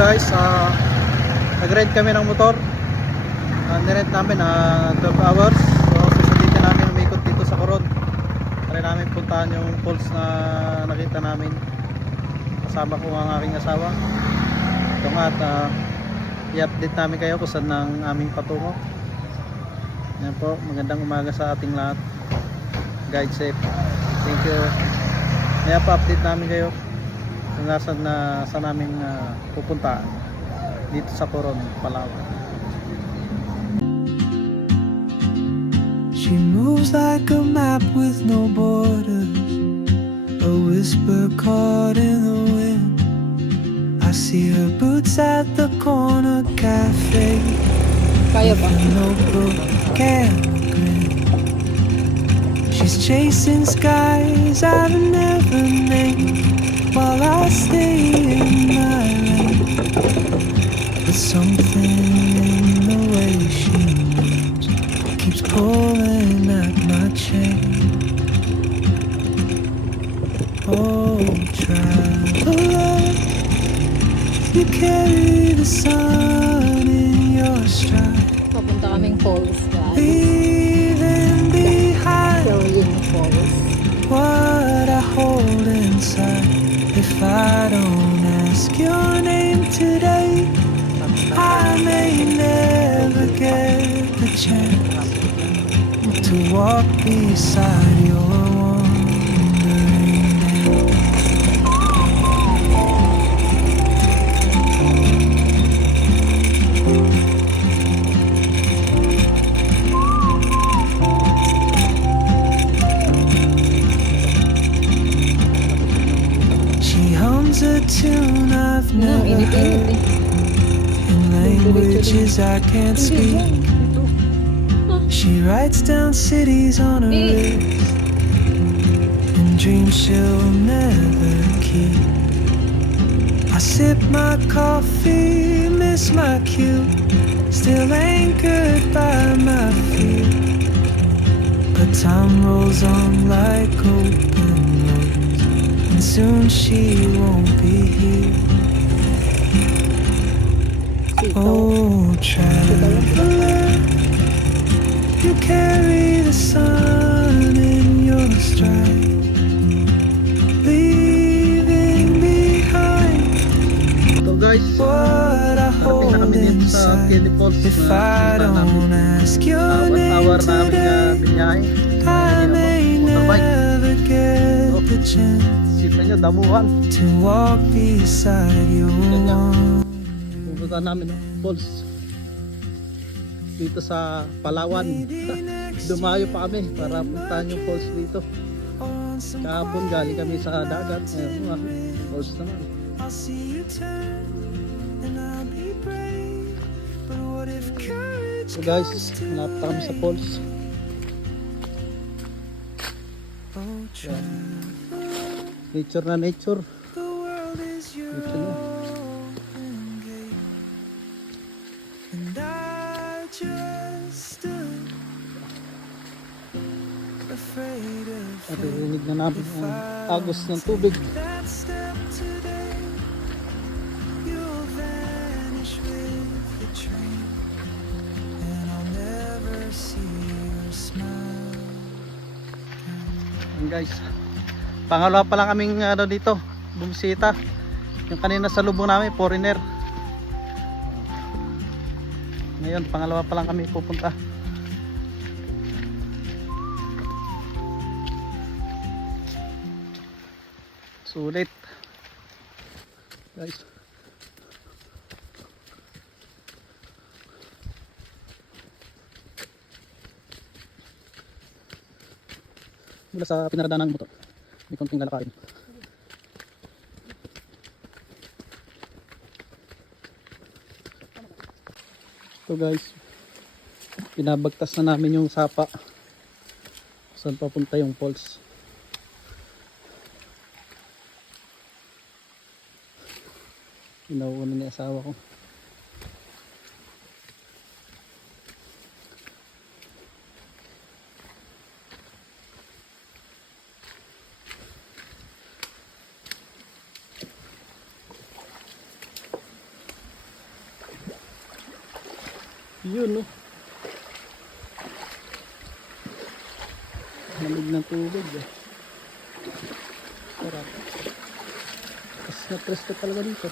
guys, nag-rent kami ng motor. Nirent namin 12 hours. So susulitin namin umikot dito sa Coron. Try namin puntahan yung falls na nakita namin. Kasama ko ang aking asawa. Ito nga at i-update namin kayo kung saan ang aming patungo. Yan po, magandang umaga sa ating lahat. Guide safe. Thank you. May pa-update namin kayo kung saan namin pupunta dito sa Coron, Palawan. She moves like a map with no borders, a whisper caught in the wind. I see her boots at the corner cafe. Kaya ba? A notebook and a grin. She's chasing skies I've never named, while I stay in my lane. But something in the way she moves keeps pulling at my chain. Oh, traveler, you carry the sun in your stride, Papunta kaming falls, guys. leaving behind Korean falls. what I hold inside. If I don't ask your name today, I may never get the chance to walk beside your wandering dance. She hums a tune I've never Init-init heard eh. in languages I can't speak. She writes down cities on her wrist and dreams she'll never keep. I sip my coffee, miss my cue, still anchored by my fear. But time rolls on like open roads, and soon she won't be here. Oh, traveler, you carry the sun in your stride, leaving behind So guys, what I narating na hold kami dito sa inside. Kelly Falls. If I don't ask your 1 name hour namin today, binyahe. I may Motorbike. never get the chance Sita nyo, damuhan. to walk beside your one. Pupunta namin falls dito sa Palawan. Dumayo pa kami para puntahan yung falls dito. Kahapon galing kami sa dagat. Ngayon falls naman. I'll see you turn and I'll be brave. But what if courage So guys, goes too malapit na kami sa late? falls. Oh, traveler, Nature na nature. the world is your Dito na. open gate, and I just stood afraid of Naririnig na namin ang agos ng tubig. that step today. You'll vanish with the train, and I'll never see your smile. Ayan guys, pangalawa pa lang kaming dito bumisita. Yung kanina sa lubong namin foreigner. Ngayon pangalawa pa lang kami pupunta. Sulit guys. Mula sa pinaradaanan mo to, may konting lalakarin. So guys, pinabagtas na namin yung sapa saan papunta yung falls. Inauuna ni asawa ko. Yun, no? Lamig ng tubig, eh. Sarap. Tapos na-press ko talaga dito.